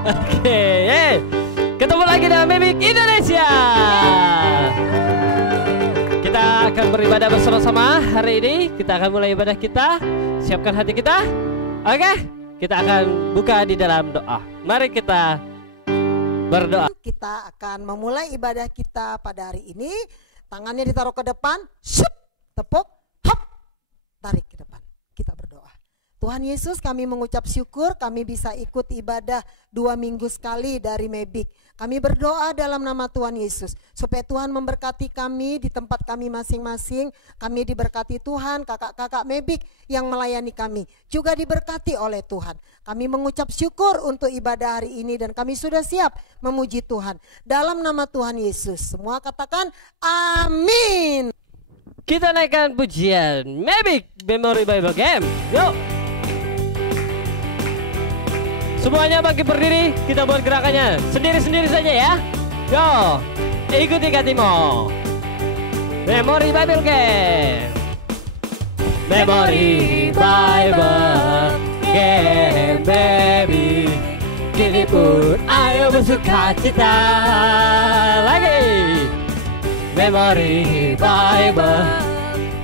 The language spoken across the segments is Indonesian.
Oke, ketemu lagi dengan Mimik Indonesia. Kita akan beribadah bersama-sama hari ini. Kita akan mulai ibadah kita. Siapkan hati kita. Oke, kita akan buka di dalam doa. Mari kita berdoa. Kita akan memulai ibadah kita pada hari ini. Tangannya ditaruh ke depan, syup, tepuk, hop, tarik ke depan. Kita berdoa. Tuhan Yesus, kami mengucap syukur kami bisa ikut ibadah 2 minggu sekali dari Mebik. Kami berdoa dalam nama Tuhan Yesus supaya Tuhan memberkati kami di tempat kami masing-masing. Kami diberkati Tuhan, kakak-kakak Mebik yang melayani kami juga diberkati oleh Tuhan. Kami mengucap syukur untuk ibadah hari ini dan kami sudah siap memuji Tuhan. Dalam nama Tuhan Yesus, semua katakan amin. Kita naikkan pujian Mebik Memory Bible Game. Yuk. Semuanya bangkit berdiri, kita buat gerakannya sendiri-sendiri saja ya. Yo, ikuti Katimo. Memory Bible Game. Memory Bible Game, baby. Kini pun ayo bersuka cita lagi. Memory Bible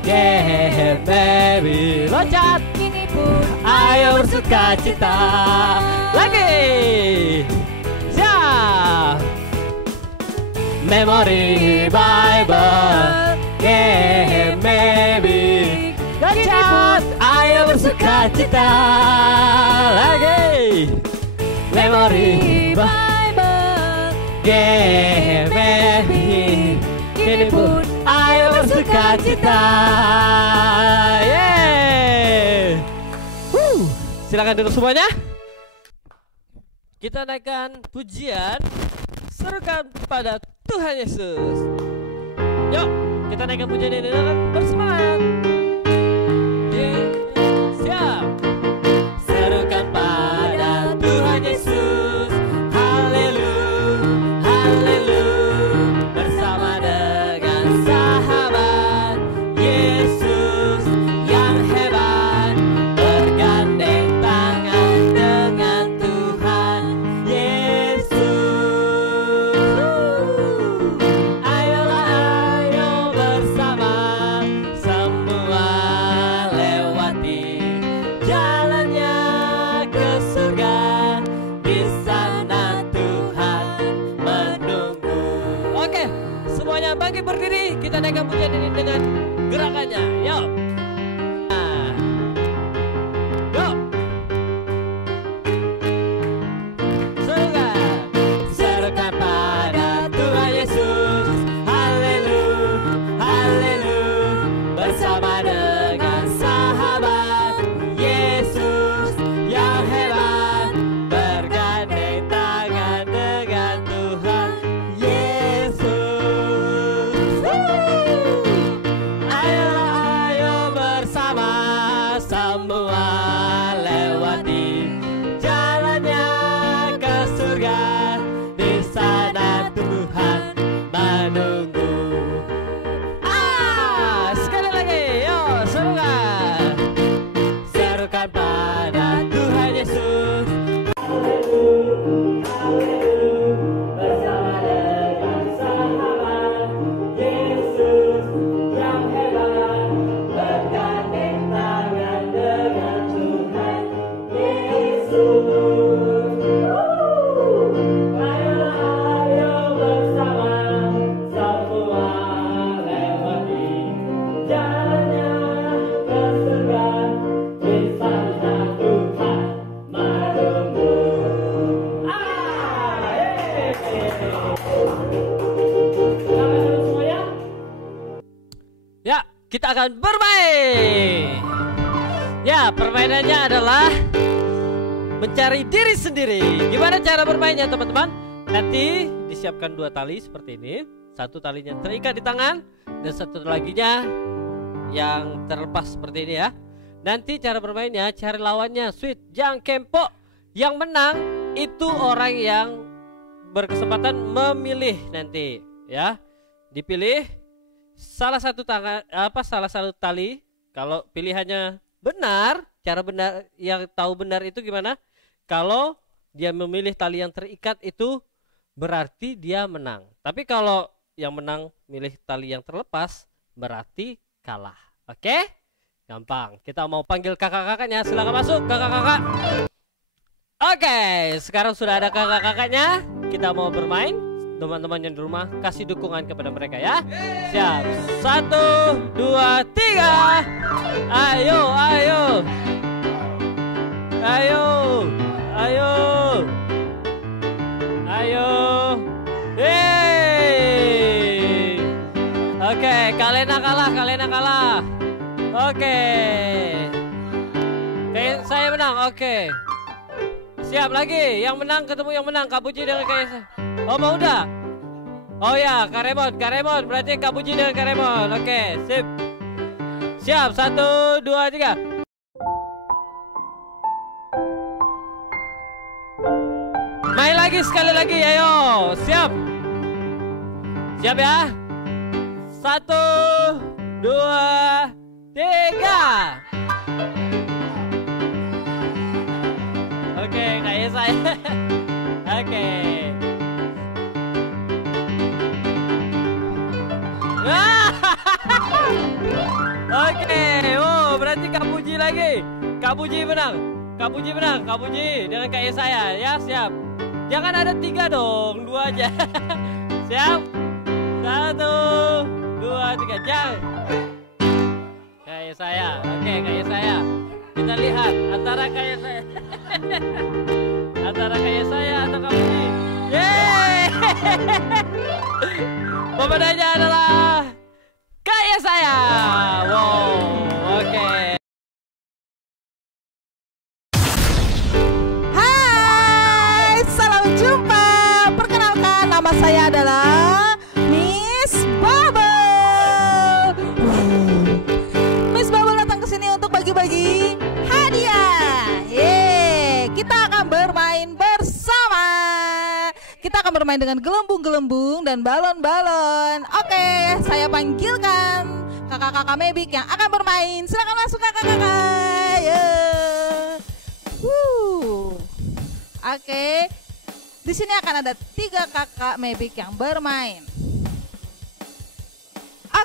Game, baby. Loncat. Kini pun ayo bersuka cita lagi. Siap. Memory Bible Game, baby. Loncat, ayo bersuka cita lagi. Memory Bible Game, baby. Kini pun ayo bersuka cita. Yeay. Silakan duduk semuanya. Kita naikkan pujian, serukan pada Tuhan Yesus. Yuk, kita naikkan pujian ini dengan bersemangat. Siap. Serukan pada Tuhan Yesus. Haleluya, haleluya. Bersama dengan sahabat Yesus yang hebat, bergandeng tangan dengan Tuhan Yesus. Ayolah, ayo bersama semua lewati jalannya ke surga. Di sana Tuhan menunggu. Oke, semuanya bangkit berdiri. Kita naikkan pujian ini dengan gerakannya. Yuk. Nah. Go. Serukan. Serukan pada Tuhan Yesus. Haleluya, haleluya. Bersama dengan sahabat Yesus yang hebat, bergandeng tangan dengan Tuhan Yesus. Ayolah, ayo bersama semua lewati jalannya ke surga. Di sana Tuhan menunggu. Sekali lagi, yo, serukan. Serukan pada Tuhan Yesus. Bersama dengan sahabat Yesus yang hebat, bergandeng tangan dengan Tuhan Yesus. Ayolah, ayo bersama semua lewati jalannya ke surga. Di sana Tuhan menunggu. Ya, kita akan bermain. Ya, permainannya adalah mencari diri sendiri. Gimana cara bermainnya, teman-teman? Nanti disiapkan 2 tali seperti ini. Satu talinya terikat di tangan dan satu laginya yang terlepas seperti ini ya. Nanti cara bermainnya, cari lawannya, sweet, jang, kempo. Yang menang itu orang yang berkesempatan memilih nanti ya. Dipilih salah satu salah satu tali. Kalau pilihannya benar, cara benar yang tahu benar itu gimana? Kalau dia memilih tali yang terikat itu berarti dia menang. Tapi kalau yang menang milih tali yang terlepas berarti kalah. Oke? Gampang. Kita mau panggil kakak-kakaknya. Silakan masuk kakak-kakak. Oke, sekarang sudah ada kakak-kakaknya. Kita mau bermain. Teman-teman yang di rumah kasih dukungan kepada mereka ya. Siap. 1, 2, 3. Ayo, ayo. Ayo. Ayo. Ayo. Yeay. Oke, Kalena kalah. Oke. Saya menang. Oke. Siap lagi. Yang menang ketemu yang menang. Kak Puji dengan Kak Yesa. Oh, mau udah? Oh ya, Kak Raymond. Berarti Kak Puji dengan Kak Raymond. Oke, sip. Siap. 1, 2, 3. Main lagi sekali lagi. Ayo. Siap. Siap ya. 1, 2, 3. Oke, kayak saya. Oke. Oke. Oh, berarti Kak Puji lagi. Kak Puji menang. Kak Puji dengan kayak saya. Ya, siap. Jangan ada 3 dong, 2 aja. Siap. 1, 2, 3. Jangan. Kayak saya. Oke, kayak saya. Kita lihat antara kayak saya. Antara kayak saya atau Kak Puji. Yeay. Pemenangnya adalah kayak saya. Wow, oke. Hai, salam jumpa. Perkenalkan, nama saya adalah Miss Bubble. Miss Bubble datang ke sini untuk bagi-bagi hadiah. Yeay, kita akan bermain bersama. Kita akan bermain dengan gelembung-gelembung dan balon-balon. Oke, saya panggilkan kakak-kakak Mebik yang akan bermain. Silakan masuk kakak-kakak. Oke, di sini akan ada 3 kakak Mebik yang bermain.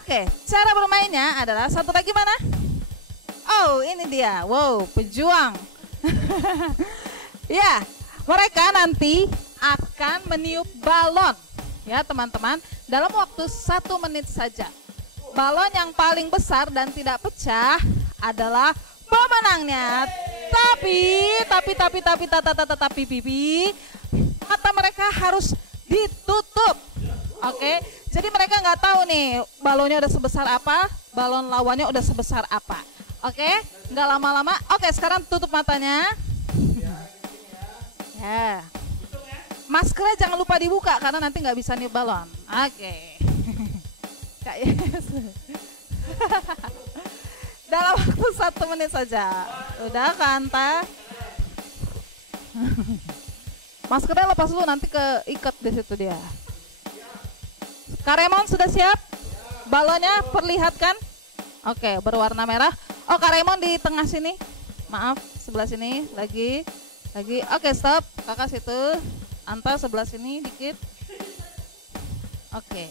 Oke, cara bermainnya adalah satu lagi mana? Oh, ini dia. Wow, pejuang. Ya, mereka nanti akan meniup balon ya teman-teman dalam waktu 1 menit saja. Balon yang paling besar dan tidak pecah adalah pemenangnya. Tapi mata mereka harus ditutup. Oke, jadi mereka nggak tahu nih balonnya udah sebesar apa, balon lawannya udah sebesar apa. Oke, nggak lama-lama. Oke, sekarang tutup matanya. Ya. Maskernya jangan lupa dibuka karena nanti nggak bisa niup balon. Oke. Kak Yes. Dalam waktu 1 menit saja. Udah kan, Ta? Maskernya lepas dulu, nanti keikat di situ dia. Kak Raymond sudah siap? Balonnya perlihatkan. Oke, berwarna merah. Oh, Kak Raymond di tengah sini. Maaf, sebelah sini. Lagi. Oke, stop. Kakak situ. Anta sebelah sini dikit. Oke.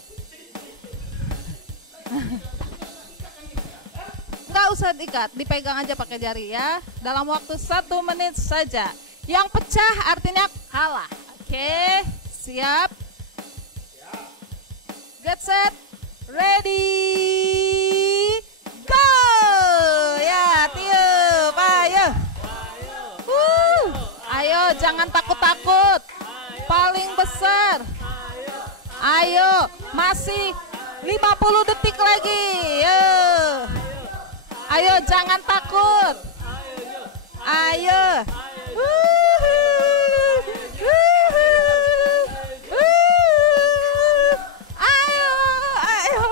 Nggak usah diikat, dipegang aja pakai jari ya. Dalam waktu 1 menit saja. Yang pecah artinya kalah. Oke, siap. Get set, ready, go. Ya, tiup, ayo. Ayo, jangan takut-takut. Paling besar. Ayo, masih 50 detik lagi. Ayo, jangan takut. Ayo. Ayo.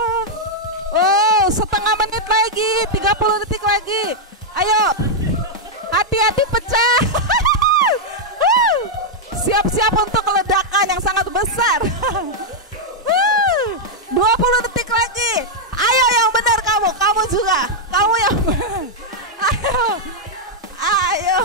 Oh, setengah menit lagi, 30 detik lagi. Ayo. Hati-hati pecah. Siap-siap untuk ledakan yang sangat besar. 20 detik lagi. Ayo yang benar kamu juga. Kamu yang benar. Ayo.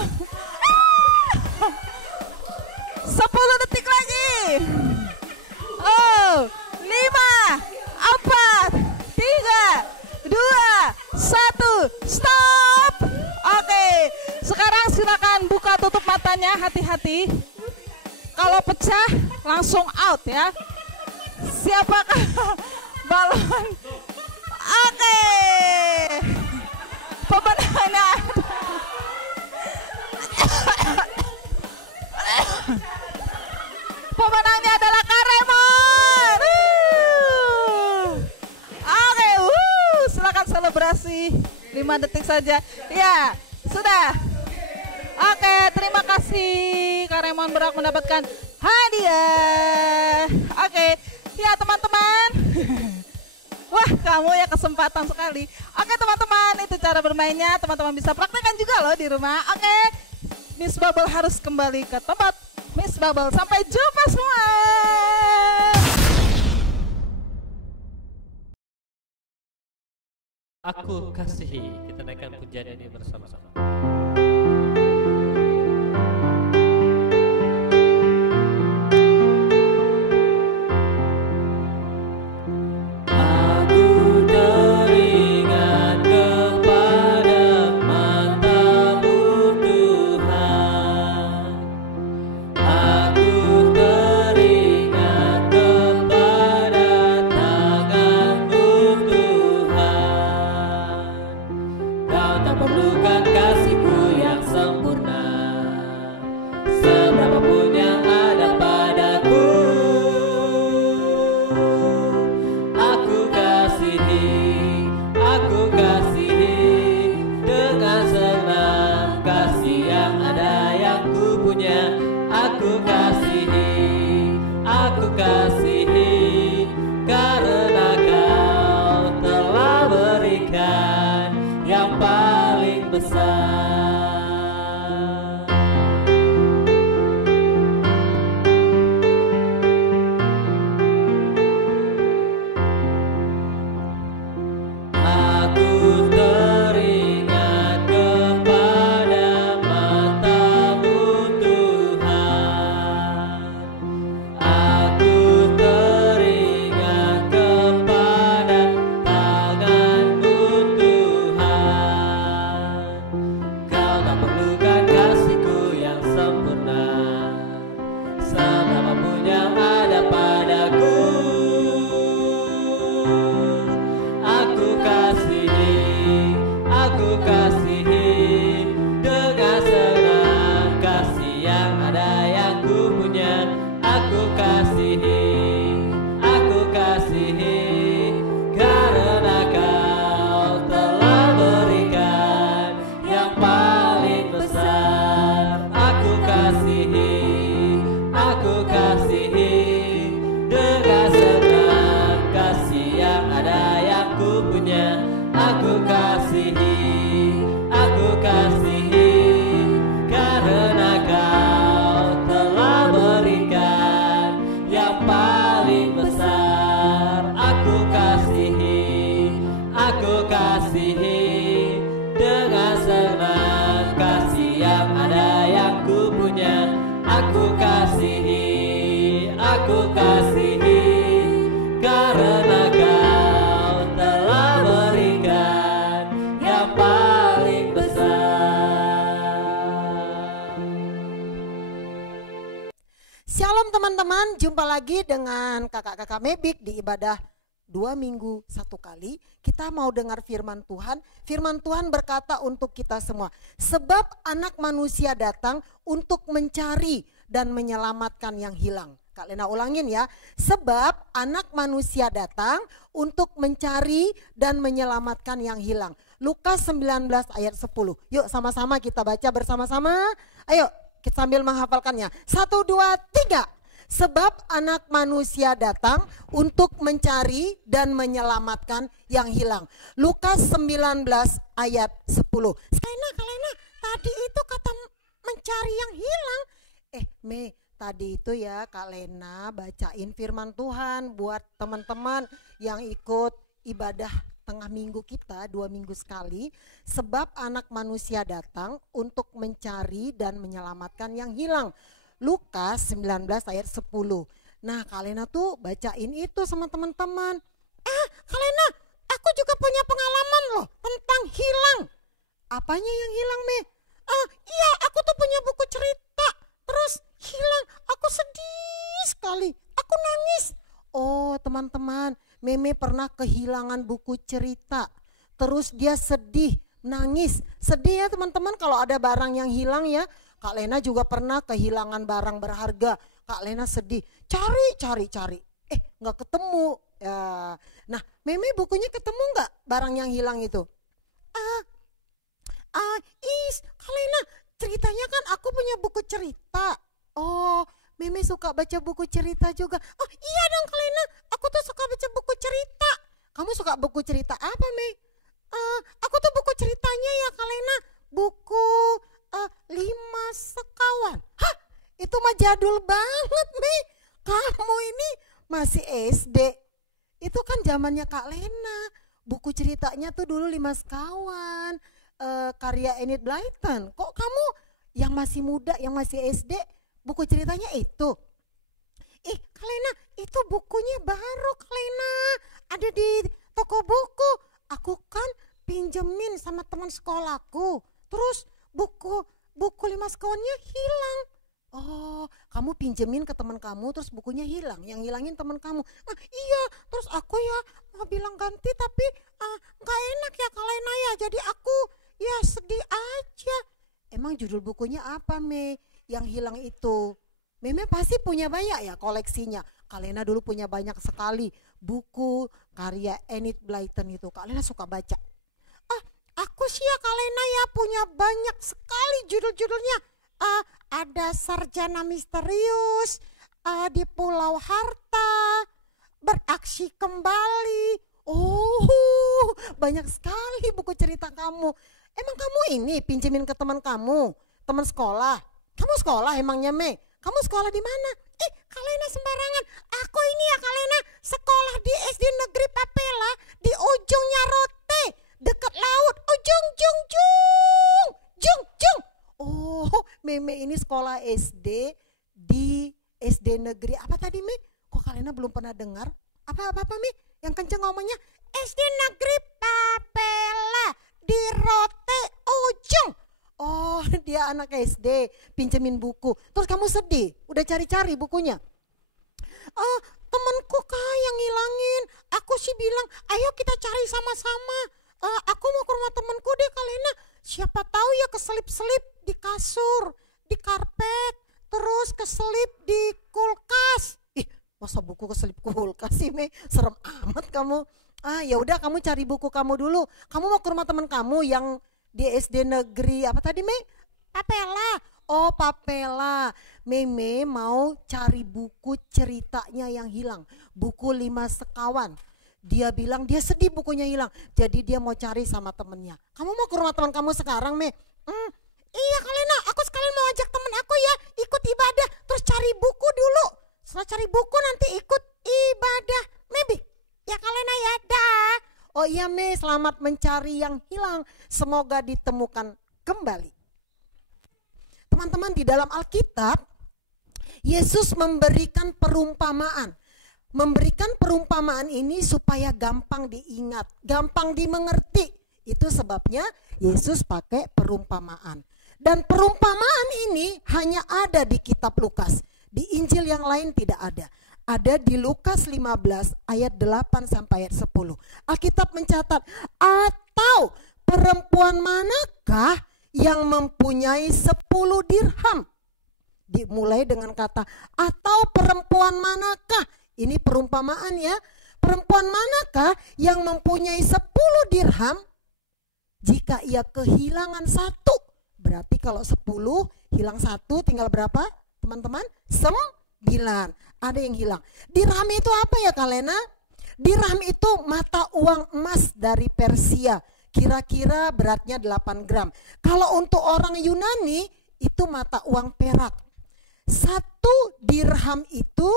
hati-hati. Kalau pecah langsung out ya. Siapakah balon? Oke. Pemenangnya pemenangnya adalah Kak Raymond. Oke, silakan selebrasi 5 detik saja. Ya, sudah. Oke, terima kasih Kak Raymond berhak mendapatkan hadiah. Oke, ya teman-teman. Wah, kamu ya kesempatan sekali. Oke teman-teman, itu cara bermainnya. Teman-teman bisa praktekkan juga loh di rumah. Oke, Miss Bubble harus kembali ke tempat. Miss Bubble, sampai jumpa semua. Aku kasihi. Kita naikkan pujian ini bersama-sama. Teman-teman, jumpa lagi dengan kakak-kakak Mebik di ibadah 2 minggu 1 kali. Kita mau dengar firman Tuhan. Firman Tuhan berkata untuk kita semua, sebab anak manusia datang untuk mencari dan menyelamatkan yang hilang. Kak Lena ulangin ya, sebab anak manusia datang untuk mencari dan menyelamatkan yang hilang. Lukas 19 ayat 10. Yuk sama-sama kita baca bersama-sama. Ayo kita sambil menghafalkannya. 1, 2, 3. Sebab anak manusia datang untuk mencari dan menyelamatkan yang hilang. Lukas 19 ayat 10. Kalena, tadi itu kata mencari yang hilang. Tadi itu ya Kak Lena bacain firman Tuhan buat teman-teman yang ikut ibadah tengah minggu kita 2 minggu sekali. Sebab anak manusia datang untuk mencari dan menyelamatkan yang hilang. Lukas 19 ayat 10. Nah Kak Lena tuh bacain itu sama teman-teman. Kak Lena, aku juga punya pengalaman loh tentang hilang. Apanya yang hilang, Me? Iya, aku tuh punya buku cerita terus hilang. Aku sedih sekali, aku nangis. Oh teman-teman, Meme pernah kehilangan buku cerita. Terus dia sedih, nangis. Sedih ya teman-teman kalau ada barang yang hilang ya. Kak Lena juga pernah kehilangan barang berharga. Kak Lena sedih, cari. Nggak ketemu. Ya. Nah, Meme bukunya ketemu nggak barang yang hilang itu? Kak Lena, ceritanya kan aku punya buku cerita. Oh, Meme suka baca buku cerita juga. Oh iya dong Kak Lena, aku tuh suka baca buku cerita. Kamu suka buku cerita apa, Me? Aku tuh buku ceritanya ya Kak Lena, buku 5 sekawan. Hah, itu mah jadul banget, Me. Kamu ini masih SD. Itu kan zamannya Kak Lena. Buku ceritanya tuh dulu 5 sekawan, karya Enid Blyton. Kok kamu yang masih muda, yang masih SD, buku ceritanya itu? Kak Lena, itu bukunya baru Kak Lena. Ada di toko buku. Aku kan pinjemin sama teman sekolahku. Terus buku 5 sekawannya hilang. Oh, kamu pinjemin ke teman kamu terus bukunya hilang. Yang hilangin teman kamu. Iya, terus aku ya mau bilang ganti tapi gak enak ya Kak Lena ya. Jadi aku ya sedih aja. Emang judul bukunya apa, Me? Yang hilang itu. Meme pasti punya banyak ya koleksinya. Kak Lena dulu punya banyak sekali buku karya Enid Blyton itu. Kak Lena suka baca. Aku sih ya Kak Lena ya punya banyak sekali judul-judulnya. Ada Sarjana Misterius, di Pulau Harta, Beraksi Kembali. Oh, banyak sekali buku cerita kamu. Emang kamu ini pinjemin ke teman kamu, teman sekolah? Kamu sekolah emangnya, Me? Kamu sekolah di mana? Kak Lena sembarangan. Aku ini ya Kak Lena sekolah di SD Negeri Papela di ujungnya Rote, dekat laut. Jung. Oh, Meme ini sekolah SD di SD Negeri apa tadi, Me? Kok Kak Lena belum pernah dengar? Apa, Me? Yang kenceng ngomongnya SD Negeri Papela di Rote Ujung. Oh, dia anak SD, pinjemin buku. Terus kamu sedih, udah cari-cari bukunya. Temanku Kak yang ngilangin. Aku sih bilang, ayo kita cari sama-sama. Aku mau ke rumah temanku deh Kak Lena. Siapa tahu ya keselip-selip di kasur, di karpet, terus keselip di kulkas. Masa buku keselip kulkas sih, Me? Serem amat kamu. Ya udah kamu cari buku kamu dulu. Kamu mau ke rumah teman kamu yang di SD Negeri apa tadi, Me? Papela. Oh, Papela. Meme mau cari buku ceritanya yang hilang. Buku 5 sekawan. Dia bilang dia sedih bukunya hilang. Jadi dia mau cari sama temennya. Kamu mau ke rumah teman kamu sekarang, Me? Iya Kak Lena, aku sekalian mau ajak temen aku ya ikut ibadah. Terus cari buku dulu. Setelah cari buku nanti ikut ibadah. Maybe. Ya Kak Lena ya, dah. Oh iya, Me, selamat mencari yang hilang. Semoga ditemukan kembali. Teman-teman, di dalam Alkitab, Yesus memberikan perumpamaan. Memberikan perumpamaan ini supaya gampang diingat, gampang dimengerti. Itu sebabnya Yesus pakai perumpamaan. Dan perumpamaan ini hanya ada di kitab Lukas. Di Injil yang lain tidak ada. Ada di Lukas 15 ayat 8 sampai ayat 10. Alkitab mencatat, atau perempuan manakah yang mempunyai 10 dirham? Dimulai dengan kata, atau perempuan manakah? Ini perumpamaan ya. Perempuan manakah yang mempunyai 10 dirham? Jika ia kehilangan 1, berarti kalau 10 hilang 1 tinggal berapa teman-teman? 9. Ada yang hilang. Dirham itu apa ya Kak Lena? Dirham itu mata uang emas dari Persia. Kira-kira beratnya 8 gram. Kalau untuk orang Yunani itu mata uang perak. 1 dirham itu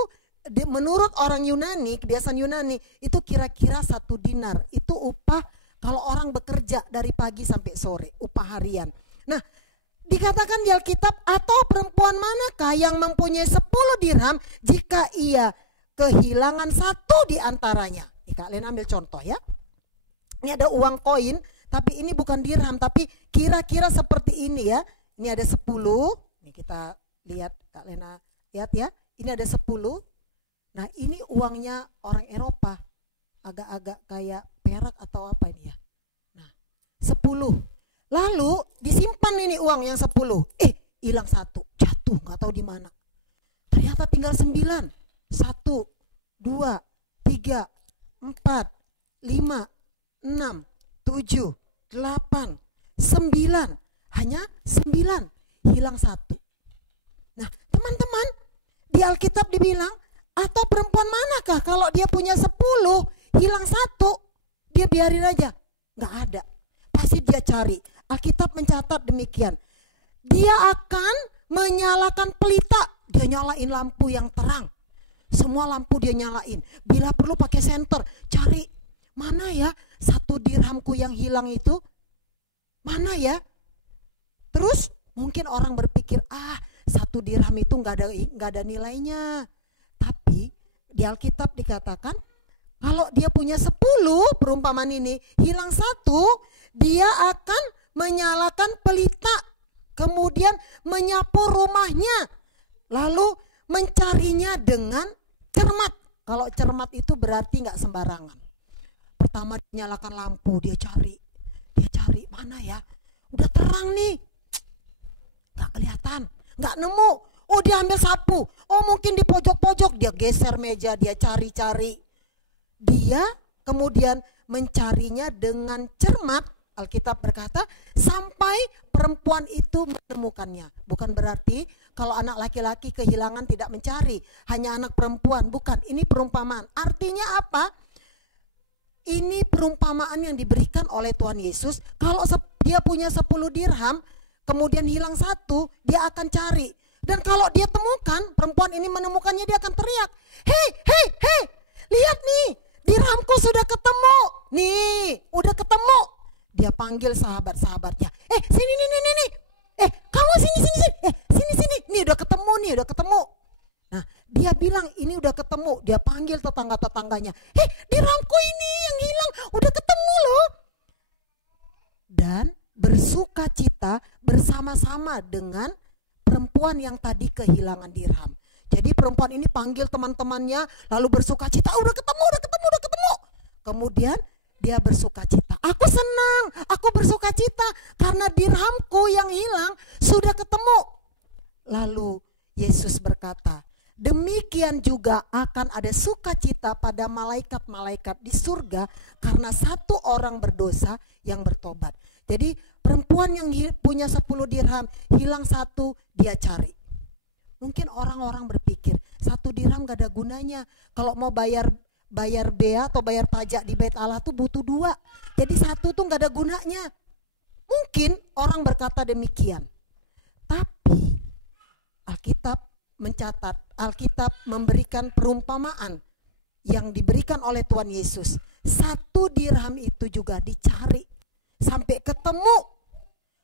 menurut orang Yunani, kebiasaan Yunani itu kira-kira 1 dinar. Itu upah kalau orang bekerja dari pagi sampai sore, upah harian. Nah, dikatakan di Alkitab, atau perempuan manakah yang mempunyai 10 dirham jika ia kehilangan 1 di antaranya. Kak Lena ambil contoh ya. Ini ada uang koin, tapi ini bukan dirham, tapi kira-kira seperti ini ya. Ini ada 10, ini kita Lihat Kak Lena, lihat ya, ini ada 10. Nah ini uangnya orang Eropa, agak-agak kayak perak atau apa ini ya. Nah 10, lalu disimpan ini uang yang 10, hilang 1, jatuh nggak tahu di mana. Ternyata tinggal 9, 1, 2, 3, 4, 5, 6, 7, 8, 9, hanya 9, hilang 1. Nah teman-teman, di Alkitab dibilang, atau perempuan manakah kalau dia punya 10, hilang 1, dia biarin aja, nggak ada, pasti dia cari. Alkitab mencatat demikian, dia akan menyalakan pelita, dia nyalain lampu yang terang, semua lampu dia nyalain, bila perlu pakai senter, cari mana ya 1 dirhamku yang hilang itu, mana ya. Terus mungkin orang berpikir 1 dirham itu nggak ada nilainya. Tapi di Alkitab dikatakan kalau dia punya 10 perumpamaan ini, hilang 1, dia akan menyalakan pelita, kemudian menyapu rumahnya, lalu mencarinya dengan cermat. Kalau cermat itu berarti nggak sembarangan. Pertama dia nyalakan lampu, dia cari mana ya, udah terang nih, nggak kelihatan, nggak nemu. Oh dia ambil sapu, oh mungkin di pojok-pojok, dia geser meja, dia cari-cari. Dia kemudian mencarinya dengan cermat, Alkitab berkata, sampai perempuan itu menemukannya. Bukan berarti kalau anak laki-laki kehilangan tidak mencari, hanya anak perempuan, bukan. Ini perumpamaan. Artinya apa? Ini perumpamaan yang diberikan oleh Tuhan Yesus. Kalau dia punya 10 dirham, kemudian hilang 1, dia akan cari. Dan kalau dia temukan, perempuan ini menemukannya, dia akan teriak, hei, lihat nih, dirhamku sudah ketemu. Nih, udah ketemu. Dia panggil sahabat-sahabatnya, sini nih. Kamu sini. Sini. Nih udah ketemu. Nah, dia bilang ini udah ketemu. Dia panggil tetangga-tetangganya, dirhamku ini yang hilang, udah ketemu loh. Dan bersukacita bersama-sama dengan perempuan yang tadi kehilangan dirham. Jadi perempuan ini panggil teman-temannya, lalu bersukacita, udah ketemu. Kemudian dia bersukacita, aku senang, aku bersukacita karena dirhamku yang hilang sudah ketemu. Lalu Yesus berkata, demikian juga akan ada sukacita pada malaikat-malaikat di surga karena 1 orang berdosa yang bertobat. Jadi perempuan yang punya 10 dirham, hilang 1, dia cari. Mungkin orang-orang berpikir 1 dirham gak ada gunanya. Kalau mau bayar bea atau bayar pajak di Bait Allah tuh butuh 2. Jadi 1 tuh gak ada gunanya. Mungkin orang berkata demikian. Tapi Alkitab mencatat, Alkitab memberikan perumpamaan yang diberikan oleh Tuhan Yesus. 1 dirham itu juga dicari sampai ketemu.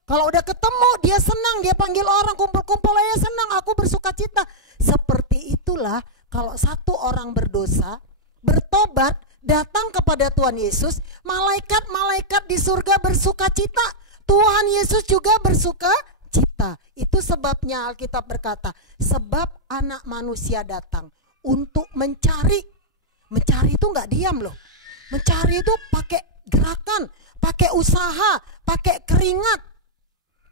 Kalau udah ketemu dia senang, dia panggil orang, kumpul-kumpul aja, senang, aku bersukacita. Seperti itulah kalau 1 orang berdosa bertobat, datang kepada Tuhan Yesus, malaikat-malaikat di surga bersukacita, Tuhan Yesus juga bersukacita. Itu sebabnya Alkitab berkata, sebab anak manusia datang untuk mencari. Mencari itu gak diam loh. Mencari itu pakai gerakan, pakai usaha, pakai keringat.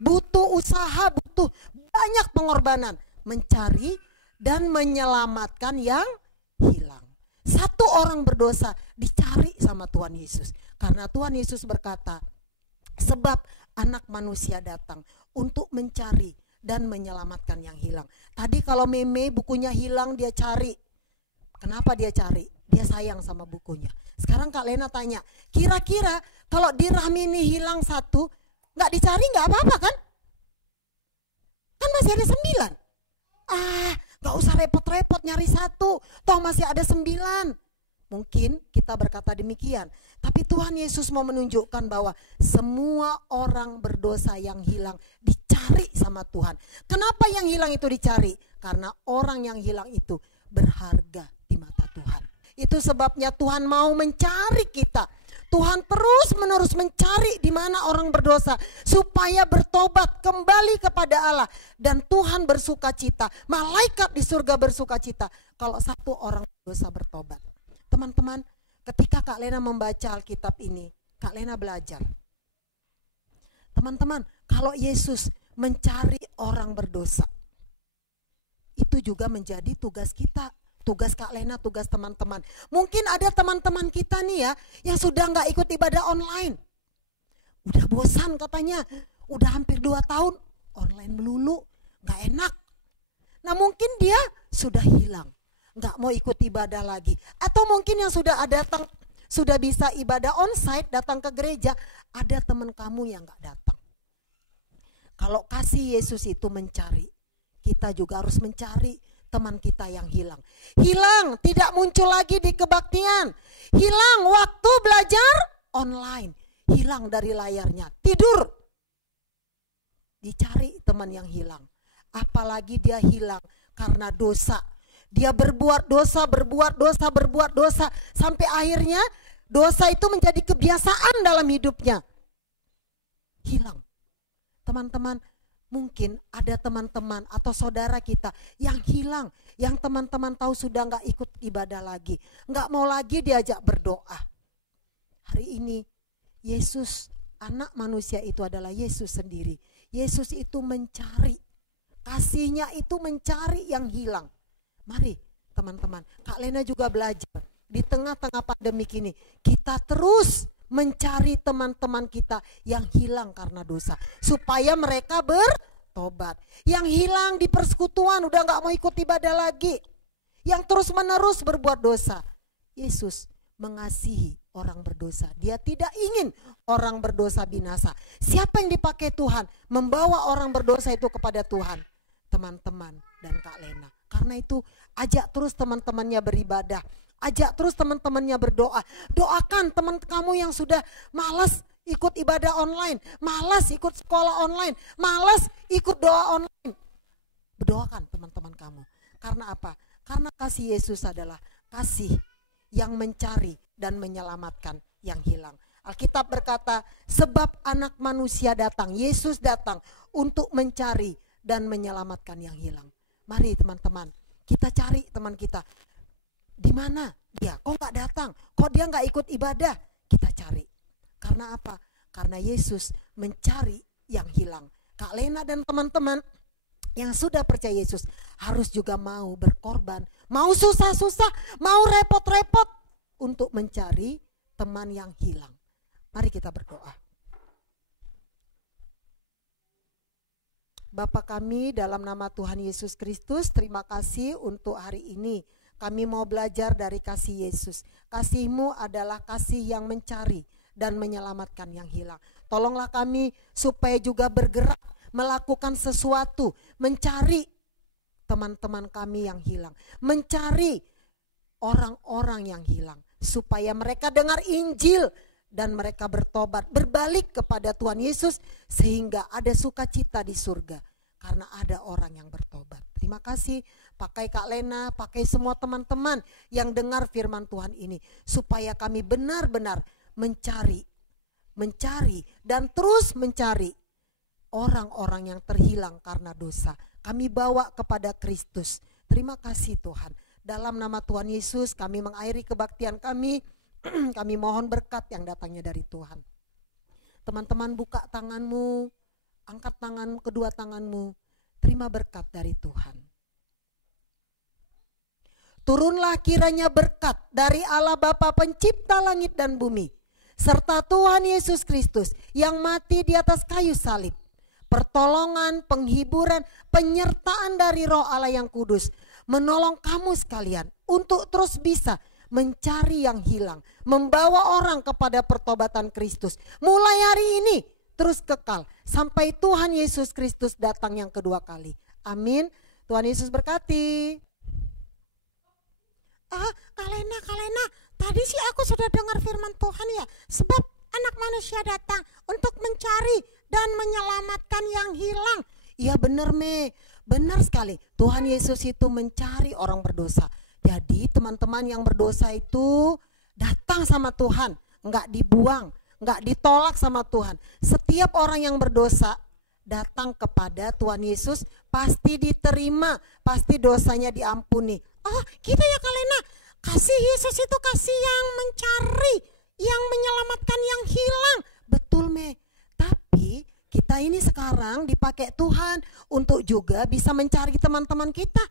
Butuh usaha, butuh banyak pengorbanan. Mencari dan menyelamatkan yang hilang. 1 orang berdosa dicari sama Tuhan Yesus. Karena Tuhan Yesus berkata, sebab anak manusia datang untuk mencari dan menyelamatkan yang hilang. Tadi kalau Meme bukunya hilang dia cari. Kenapa dia cari? Dia sayang sama bukunya. Sekarang Kak Lena tanya, kira-kira kalau dirham ini hilang 1, gak dicari gak apa-apa kan? Kan masih ada 9. Gak usah repot-repot nyari 1, toh masih ada 9. Mungkin kita berkata demikian, tapi Tuhan Yesus mau menunjukkan bahwa semua orang berdosa yang hilang dicari sama Tuhan. Kenapa yang hilang itu dicari? Karena orang yang hilang itu berharga di mata Tuhan. Itu sebabnya Tuhan mau mencari kita. Tuhan terus-menerus mencari di mana orang berdosa supaya bertobat kembali kepada Allah, dan Tuhan bersukacita, malaikat di surga bersukacita kalau satu orang berdosa bertobat. Teman-teman, ketika Kak Lena membaca Alkitab ini, Kak Lena belajar. Teman-teman, kalau Yesus mencari orang berdosa, itu juga menjadi tugas kita. Tugas Kak Lena, tugas teman-teman. Mungkin ada teman-teman kita nih ya, yang sudah gak ikut ibadah online. Udah bosan katanya, udah hampir 2 tahun online melulu, gak enak. Nah mungkin dia sudah hilang, gak mau ikut ibadah lagi. Atau mungkin yang sudah datang, sudah bisa ibadah onsite, datang ke gereja, ada teman kamu yang gak datang. Kalau kasih Yesus itu mencari, kita juga harus mencari teman kita yang hilang. Hilang, tidak muncul lagi di kebaktian. Hilang waktu belajar online. Hilang dari layarnya, tidur. Dicari teman yang hilang. Apalagi dia hilang karena dosa. Dia berbuat dosa. Sampai akhirnya dosa itu menjadi kebiasaan dalam hidupnya. Hilang. Teman-teman, mungkin ada teman-teman atau saudara kita yang hilang, yang teman-teman tahu sudah gak ikut ibadah lagi, gak mau lagi diajak berdoa. Hari ini Yesus, anak manusia itu adalah Yesus sendiri. Yesus itu mencari, kasihnya itu mencari yang hilang. Mari teman-teman, Kak Lena juga belajar di tengah-tengah pandemi ini, kita terus mencari teman-teman kita yang hilang karena dosa, supaya mereka bertobat. Yang hilang di persekutuan, udah gak mau ikut ibadah lagi, yang terus menerus berbuat dosa. Yesus mengasihi orang berdosa. Dia tidak ingin orang berdosa binasa. Siapa yang dipakai Tuhan membawa orang berdosa itu kepada Tuhan? Teman-teman dan Kak Lena. Karena itu ajak terus teman-temannya beribadah. Ajak terus teman-temannya berdoa. Doakan teman kamu yang sudah malas ikut ibadah online, malas ikut sekolah online, malas ikut doa online. Berdoakan teman-teman kamu. Karena apa? Karena kasih Yesus adalah kasih yang mencari dan menyelamatkan yang hilang. Alkitab berkata, sebab anak manusia datang, Yesus datang untuk mencari dan menyelamatkan yang hilang. Mari teman-teman, kita cari teman kita. Di mana dia? Kok gak datang? Kok dia gak ikut ibadah? Kita cari. Karena apa? Karena Yesus mencari yang hilang. Kak Lena dan teman-teman yang sudah percaya Yesus harus juga mau berkorban, mau susah-susah, mau repot-repot untuk mencari teman yang hilang. Mari kita berdoa. Bapa kami, dalam nama Tuhan Yesus Kristus, terima kasih untuk hari ini. Kami mau belajar dari kasih Yesus. Kasih-Mu adalah kasih yang mencari dan menyelamatkan yang hilang. Tolonglah kami supaya juga bergerak, melakukan sesuatu, mencari teman-teman kami yang hilang, mencari orang-orang yang hilang, supaya mereka dengar Injil dan mereka bertobat, berbalik kepada Tuhan Yesus, sehingga ada sukacita di surga karena ada orang yang bertobat. Terima kasih, pakai Kak Lena, pakai semua teman-teman yang dengar firman Tuhan ini, supaya kami benar-benar mencari dan terus mencari orang-orang yang terhilang karena dosa. Kami bawa kepada Kristus. Terima kasih Tuhan. Dalam nama Tuhan Yesus kami mengakhiri kebaktian kami. Kami mohon berkat yang datangnya dari Tuhan. Teman-teman, buka tanganmu, angkat tangan, kedua tanganmu. Terima berkat dari Tuhan. Turunlah kiranya berkat dari Allah Bapa pencipta langit dan bumi, serta Tuhan Yesus Kristus yang mati di atas kayu salib. Pertolongan, penghiburan, penyertaan dari Roh Allah yang kudus menolong kamu sekalian untuk terus bisa mencari yang hilang, membawa orang kepada pertobatan Kristus. Mulai hari ini terus kekal sampai Tuhan Yesus Kristus datang yang kedua kali. Amin. Tuhan Yesus berkati. Kak Lena, tadi sih aku sudah dengar firman Tuhan ya. Sebab anak manusia datang untuk mencari dan menyelamatkan yang hilang. Iya benar benar sekali. Tuhan Yesus itu mencari orang berdosa. Jadi teman-teman yang berdosa itu datang sama Tuhan. nggak dibuang, nggak ditolak sama Tuhan. Setiap orang yang berdosa datang kepada Tuhan Yesus pasti diterima, pasti dosanya diampuni. Oh gitu ya Kak Lena. Kasih Yesus itu kasih yang mencari, yang menyelamatkan yang hilang. Betul Me. Tapi kita ini sekarang dipakai Tuhan untuk juga bisa mencari teman-teman kita.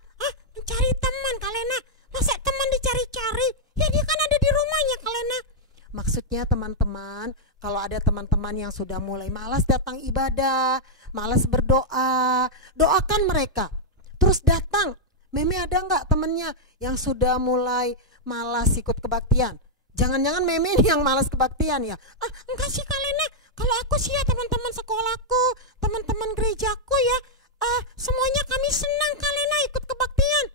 Mencari teman Kak Lena. Masa teman dicari-cari? Ya dia kan ada di rumahnya Kak Lena. Maksudnya teman-teman, kalau ada teman-teman yang sudah mulai malas datang ibadah, malas berdoa, doakan mereka. Terus datang. Meme ada nggak temennya yang sudah mulai malas ikut kebaktian? Jangan-jangan Meme ini yang malas kebaktian ya? Enggak sih Kak Lena. Kalau aku sih ya teman-teman sekolahku, teman-teman gerejaku ya, semuanya kami senang Kak Lena ikut kebaktian.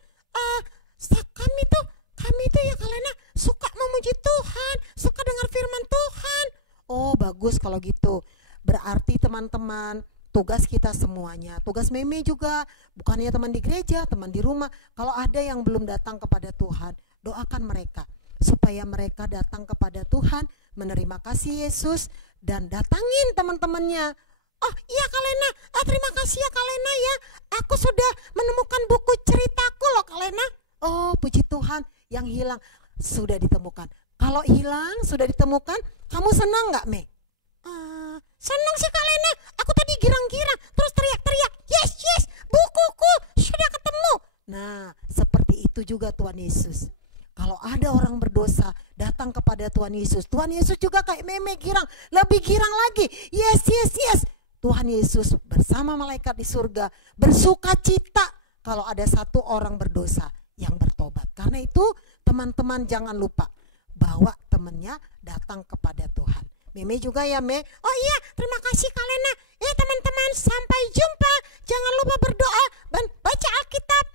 Kami tuh ya Kak Lena suka memuji Tuhan, suka dengar firman Tuhan. Oh bagus kalau gitu. Berarti teman-teman, tugas kita semuanya, tugas Meme juga, bukannya teman di gereja, teman di rumah. Kalau ada yang belum datang kepada Tuhan, doakan mereka supaya mereka datang kepada Tuhan, menerima kasih Yesus, dan datangin teman-temannya. Oh iya Kak Lena, terima kasih ya Kak Lena ya. Aku sudah menemukan buku ceritaku loh Kak Lena. Oh puji Tuhan, yang hilang sudah ditemukan. Kalau hilang sudah ditemukan, kamu senang gak Me? Senang sih Kak Lena. Aku tadi girang-girang, terus teriak-teriak, yes, bukuku sudah ketemu. Nah seperti itu juga Tuhan Yesus. Kalau ada orang berdosa datang kepada Tuhan Yesus juga kayak Meme girang, lebih girang lagi. Yes. Tuhan Yesus bersama malaikat di surga bersuka cita kalau ada satu orang berdosa yang bertobat. Karena itu teman-teman jangan lupa bawa temannya datang kepada Tuhan. Meme juga ya Me. Oh iya, terima kasih Kak Lena. Teman-teman, sampai jumpa. Jangan lupa berdoa dan baca Alkitab.